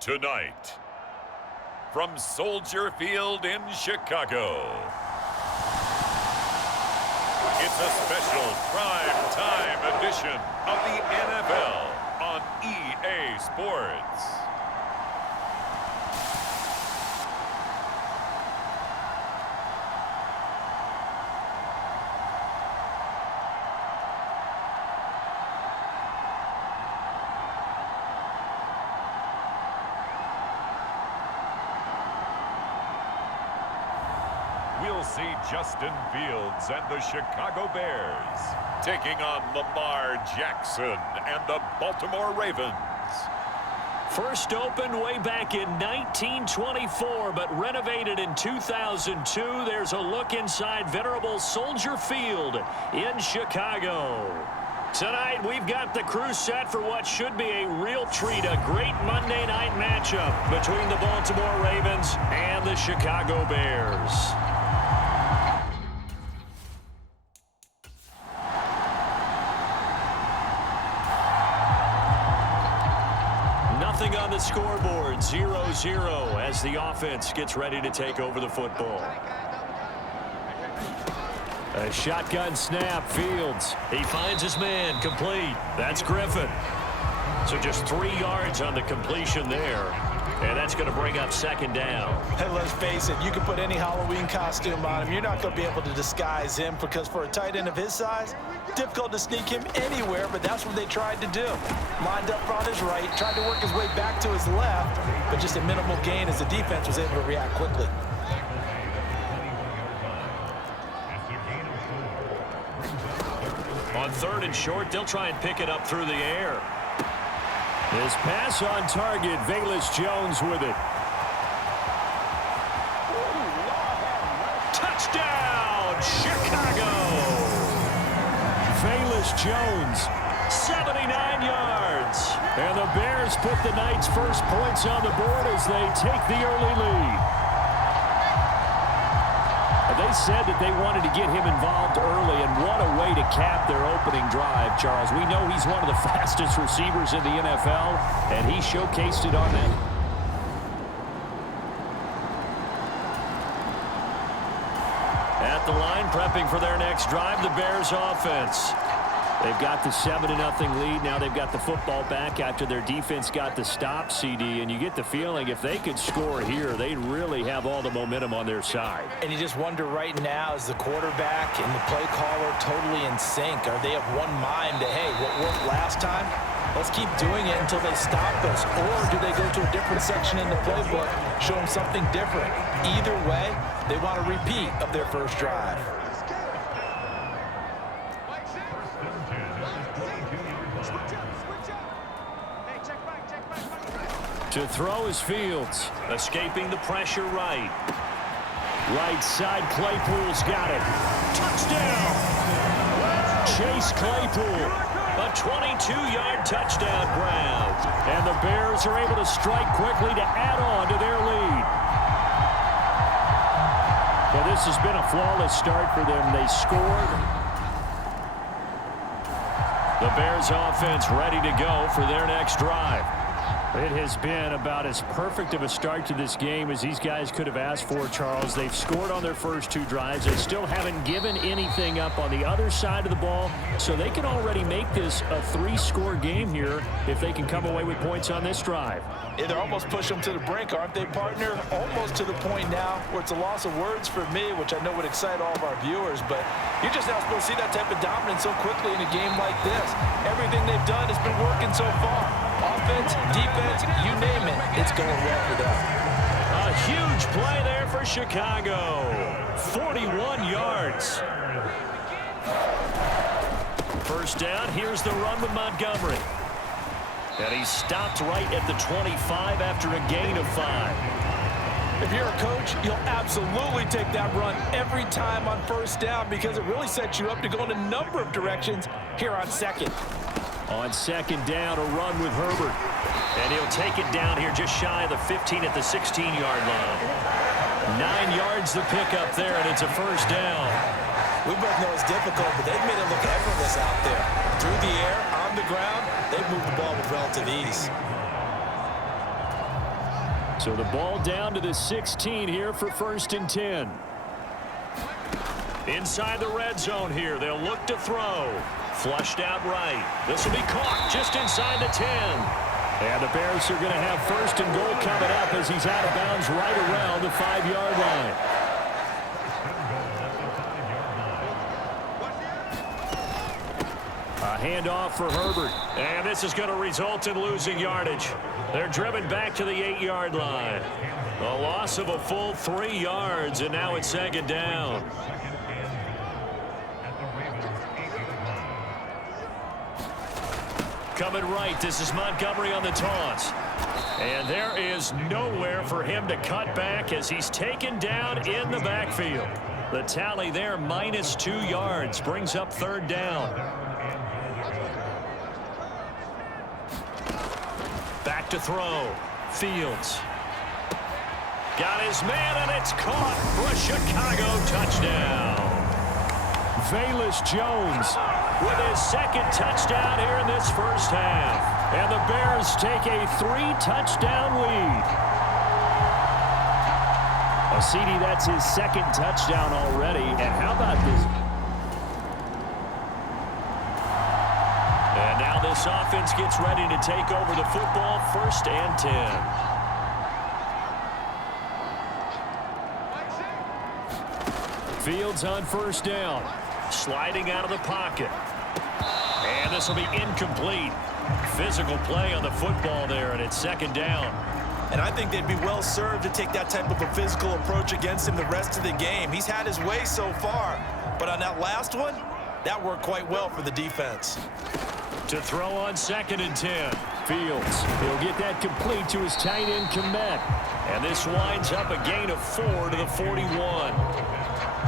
Tonight, from Soldier Field in Chicago, it's a special prime time edition of the NFL on EA Sports. We'll see Justin Fields and the Chicago Bears taking on Lamar Jackson and the Baltimore Ravens. First opened way back in 1924, but renovated in 2002. There's a look inside venerable Soldier Field in Chicago. Tonight, we've got the crew set for what should be a real treat, a great Monday night matchup between the Baltimore Ravens and the Chicago Bears. Nothing on the scoreboard, 0-0 as the offense gets ready to take over the football. A shotgun snap, Fields. He finds his man, complete. That's Griffin. So just 3 yards on the completion there. And that's going to bring up second down. Hey, let's face it, you can put any Halloween costume on him. You're not going to be able to disguise him because for a tight end of his size, difficult to sneak him anywhere, but that's what they tried to do. Lined up on his right, tried to work his way back to his left, but just a minimal gain as the defense was able to react quickly. On 3rd and short, they'll try and pick it up through the air. His pass on target, Velus Jones with it. Touchdown, Chicago! Velus Jones, 79 yards. And the Bears put the night's first points on the board as they take the early lead. They said that they wanted to get him involved early, and what a way to cap their opening drive, Charles. We know he's one of the fastest receivers in the NFL, and he showcased it on them. At the line, prepping for their next drive, the Bears offense. They've got the 7-0 lead. Now they've got the football back after their defense got the stop, CD. And you get the feeling if they could score here, they'd really have all the momentum on their side. And you just wonder right now, is the quarterback and the play caller totally in sync? Are they of one mind to, hey, what worked last time? Let's keep doing it until they stop us. Or do they go to a different section in the playbook, show them something different? Either way, they want a repeat of their first drive. To throw is Fields, escaping the pressure right. Right side, Claypool's got it. Touchdown! Chase Claypool, a 22-yard touchdown grab. And the Bears are able to strike quickly to add on to their lead. Well, this has been a flawless start for them. They scored. The Bears offense ready to go for their next drive. It has been about as perfect of a start to this game as these guys could have asked for, Charles. They've scored on their first 2 drives. They still haven't given anything up on the other side of the ball, so they can already make this a 3-score game here if they can come away with points on this drive. Yeah, they're almost pushing them to the brink, aren't they, partner? Almost to the point now where it's a loss of words for me, which I know would excite all of our viewers, but you're just not supposed to see that type of dominance so quickly in a game like this. Everything they've done has been working so far. Offense, defense, you name it, it's going well for them. A huge play there for Chicago. 41 yards. First down, here's the run with Montgomery. And he's stopped right at the 25 after a gain of 5. If you're a coach, you'll absolutely take that run every time on first down because it really sets you up to go in a number of directions here on second. On second down, a run with Herbert. And he'll take it down here just shy of the 15 at the 16-yard line. 9 yards the pickup there, and it's a first down. We both know it's difficult, but they've made it look effortless out there. Through the air, on the ground, they've moved the ball with relative ease. So the ball down to the 16 here for 1st and 10. Inside the red zone here, they'll look to throw. Flushed out right. This will be caught just inside the 10. And the Bears are going to have 1st and goal coming up as he's out of bounds right around the 5-yard line. A handoff for Herbert. And this is going to result in losing yardage. They're driven back to the 8-yard line. A loss of a full 3 yards, and now it's 2nd down. Coming right, this is Montgomery on the toss. And there is nowhere for him to cut back as he's taken down in the backfield. The tally there, minus 2 yards, brings up 3rd down. Back to throw. Fields. Got his man, and it's caught for a Chicago touchdown. Velus Jones with his 2nd touchdown here in this first half. And the Bears take a 3-touchdown lead. CD, that's his 2nd touchdown already. And how about this? And now this offense gets ready to take over the football. 1st and 10. Fields on 1st down. Sliding out of the pocket. And this will be incomplete. Physical play on the football there, and it's 2nd down. And I think they'd be well served to take that type of a physical approach against him the rest of the game. He's had his way so far. But on that last one, that worked quite well for the defense. To throw on 2nd and 10. Fields. He'll get that complete to his tight end Komet. And this winds up a gain of 4 to the 41.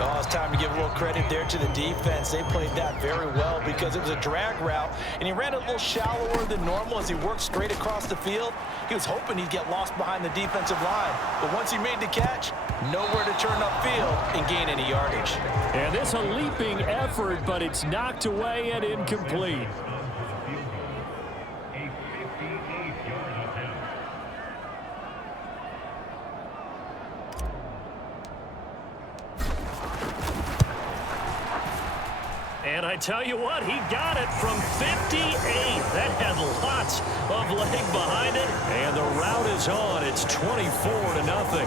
Oh, it's time to give a little credit there to the defense. They played that very well because it was a drag route, and he ran a little shallower than normal as he worked straight across the field. He was hoping he'd get lost behind the defensive line, but once he made the catch, nowhere to turn upfield and gain any yardage. And this a leaping effort, but it's knocked away and incomplete. And I tell you what, he got it from 58. That had lots of leg behind it. And the route is on. It's 24-0.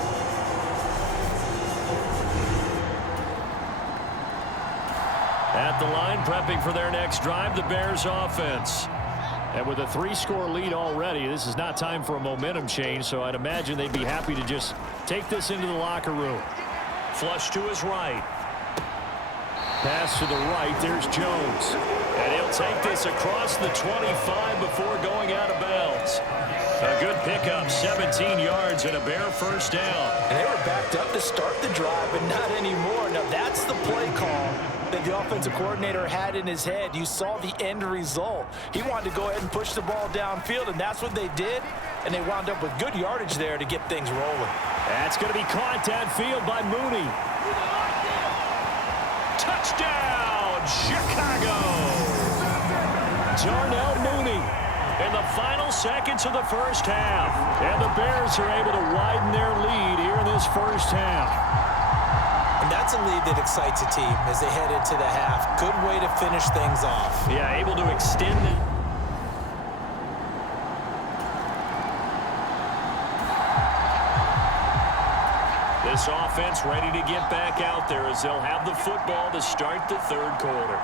At the line, prepping for their next drive, the Bears offense. And with a 3-score lead already, this is not time for a momentum change, so I'd imagine they'd be happy to just take this into the locker room. Flush to his right. Pass to the right, there's Jones. And he'll take this across the 25 before going out of bounds. A good pickup, 17 yards and a Bear 1st down. And they were backed up to start the drive, but not anymore. Now that's the play call that the offensive coordinator had in his head. You saw the end result. He wanted to go ahead and push the ball downfield, and that's what they did. And they wound up with good yardage there to get things rolling. That's going to be caught downfield by Mooney. Touchdown, Chicago! Darnell Mooney in the final seconds of the first half. And the Bears are able to widen their lead here in this first half. And that's a lead that excites a team as they head into the half. Good way to finish things off. Yeah, able to extend it. This offense ready to get back out there as they'll have the football to start the 3rd quarter.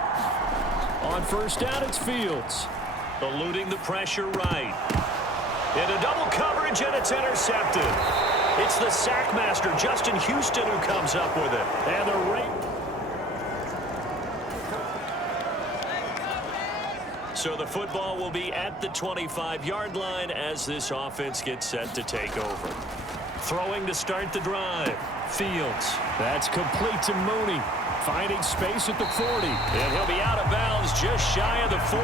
On 1st down, it's Fields. Eluding the pressure right. Into double coverage, and it's intercepted. It's the sack master, Justin Houston, who comes up with it. And the So the football will be at the 25-yard line as this offense gets set to take over. Throwing to start the drive. Fields. That's complete to Mooney. Finding space at the 40. And he'll be out of bounds just shy of the 40.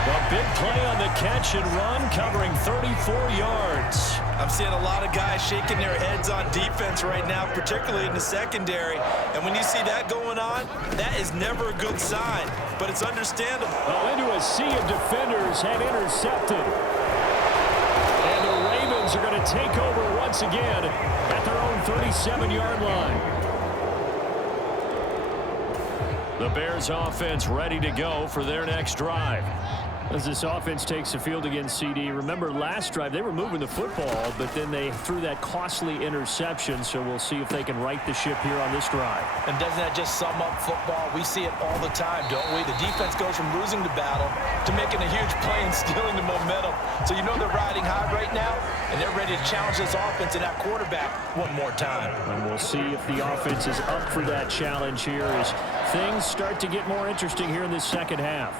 A big play on the catch and run, covering 34 yards. I'm seeing a lot of guys shaking their heads on defense right now, particularly in the secondary. And when you see that going on, that is never a good sign. But it's understandable. Oh, into a sea of defenders and intercepted. And the Ravens are going to take over once again at their own 37-yard line. The Bears offense ready to go for their next drive. As this offense takes the field against CD, remember last drive they were moving the football, but then they threw that costly interception, so we'll see if they can right the ship here on this drive. And doesn't that just sum up football? We see it all the time, don't we? The defense goes from losing the battle to making a huge play and stealing the momentum. So you know they're riding high right now, and they're ready to challenge this offense and that quarterback one more time. And we'll see if the offense is up for that challenge here as things start to get more interesting here in this second half.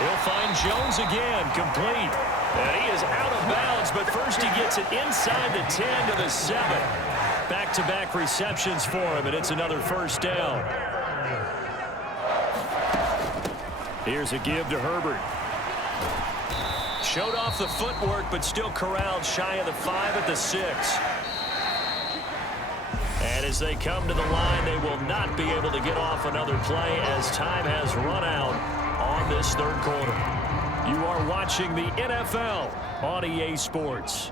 He'll find Jones again, complete. And he is out of bounds, but first he gets it inside the 10 to the 7. Back-to-back receptions for him, and it's another first down. Here's a give to Herbert. Showed off the footwork, but still corralled shy of the 5 at the 6. And as they come to the line, they will not be able to get off another play as time has run out on this third quarter. You are watching the NFL on EA Sports.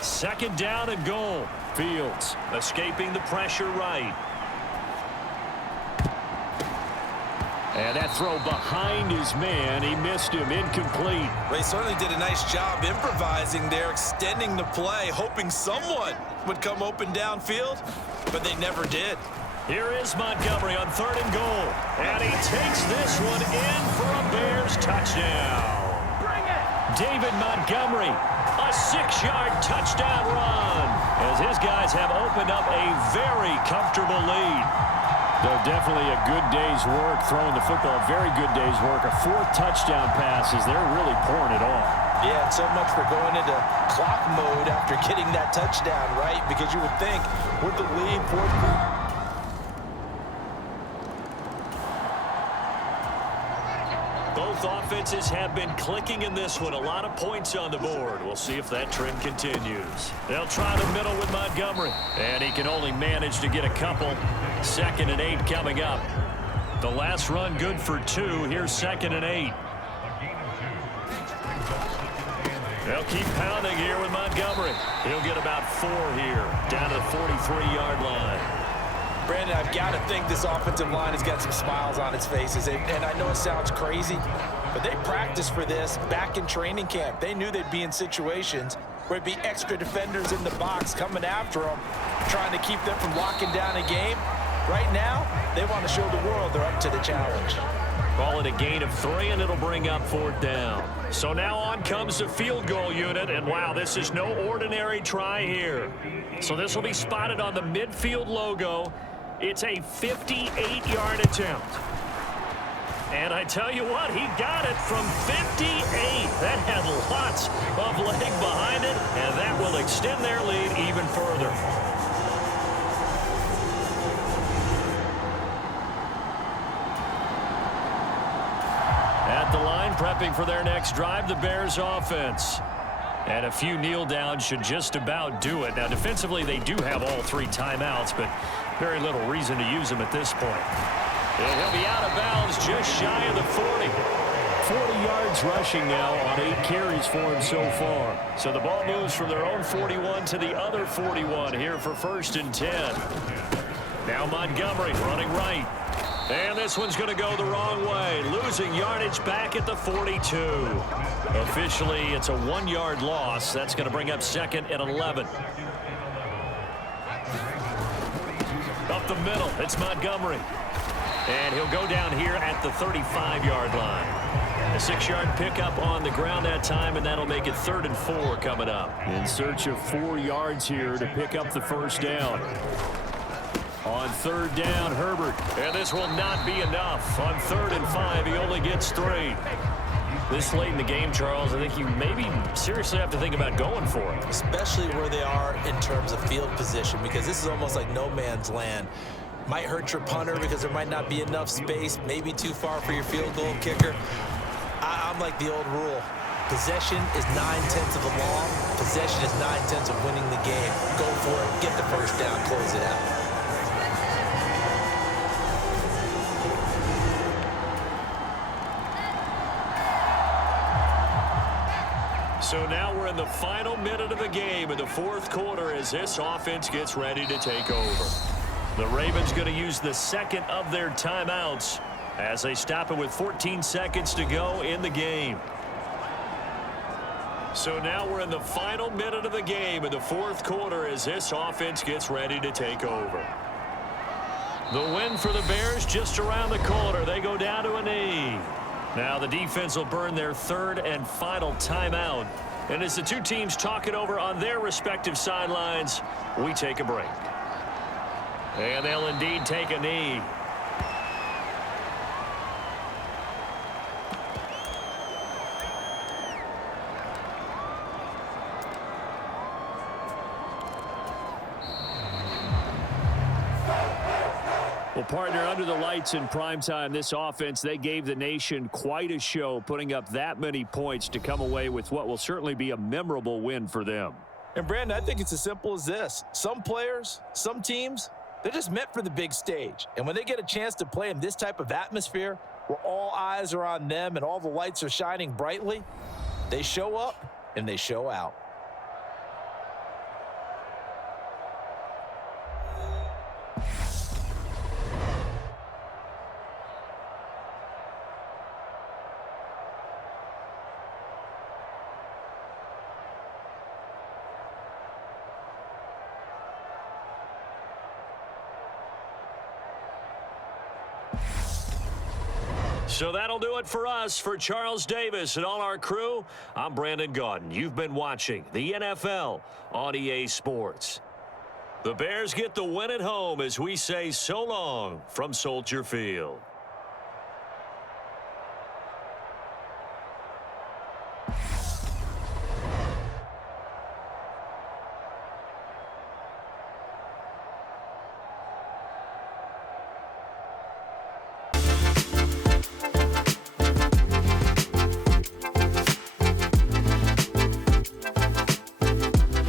Second down and goal. Fields escaping the pressure right. And that throw behind his man. He missed him. Incomplete. They certainly did a nice job improvising there, extending the play, hoping someone would come open downfield, but they never did. Here is Montgomery on third and goal. And he takes this one in for a Bears touchdown. Bring it! David Montgomery, a 6-yard touchdown run, as his guys have opened up a very comfortable lead. Though definitely a good day's work throwing the football. A very good day's work. A 4th touchdown pass as they're really pouring it on. Yeah, and so much for going into clock mode after getting that touchdown, right? Because you would think with the lead, 4th. Both offenses have been clicking in this one. A lot of points on the board. We'll see if that trend continues. They'll try the middle with Montgomery. And he can only manage to get a couple. 2nd and 8 coming up. The last run good for 2. Here's 2nd and 8. They'll keep pounding here with Montgomery. He'll get about 4 here. Down to the 43-yard line. Brandon, I've got to think this offensive line has got some smiles on its faces. And I know it sounds crazy, but they practiced for this back in training camp. They knew they'd be in situations where it'd be extra defenders in the box coming after them, trying to keep them from locking down a game. Right now, they want to show the world they're up to the challenge. Call it a gain of 3, and it'll bring up 4th down. So now on comes the field goal unit, and wow, this is no ordinary try here. So this will be spotted on the midfield logo. It's a 58-yard attempt. And I tell you what, he got it from 58. That had lots of leg behind it, and that will extend their lead even further. At the line, prepping for their next drive, the Bears offense. And a few kneel downs should just about do it. Now, defensively, they do have all 3 timeouts, but very little reason to use them at this point. And he'll be out of bounds just shy of the 40. 40 yards rushing now on 8 carries for him so far. So the ball moves from their own 41 to the other 41 here for 1st and 10. Now Montgomery running right. And this one's going to go the wrong way, losing yardage back at the 42. Officially, it's a 1-yard loss. That's going to bring up 2nd and 11. Up the middle, it's Montgomery. And he'll go down here at the 35-yard line. A 6-yard pickup on the ground that time, and that'll make it 3rd and 4 coming up. In search of 4 yards here to pick up the first down. On third down, Herbert. And this will not be enough. On 3rd and 5, he only gets 3. This late in the game, Charles, I think you maybe seriously have to think about going for it. Especially where they are in terms of field position, because this is almost like no man's land. Might hurt your punter because there might not be enough space, maybe too far for your field goal kicker. I'm like the old rule. Possession is 9/10 of the law. Possession is 9/10 of winning the game. Go for it, get the first down, close it out. So now we're in the final minute of the game in the 4th quarter as this offense gets ready to take over. The Ravens going to use the second of their timeouts as they stop it with 14 seconds to go in the game. So now we're in the final minute of the game in the 4th quarter as this offense gets ready to take over. The win for the Bears just around the corner. They go down to a knee. Now the defense will burn their 3rd and final timeout. And as the two teams talk it over on their respective sidelines, we take a break. And they'll indeed take a knee. Well, partner, under the lights in primetime, this offense, they gave the nation quite a show, putting up that many points to come away with what will certainly be a memorable win for them. And, Brandon, I think it's as simple as this. Some players, some teams, they're just meant for the big stage. And when they get a chance to play in this type of atmosphere where all eyes are on them and all the lights are shining brightly, they show up and they show out. So that'll do it for us. For Charles Davis and all our crew, I'm Brandon Gaudin. You've been watching the NFL on EA Sports. The Bears get the win at home as we say so long from Soldier Field.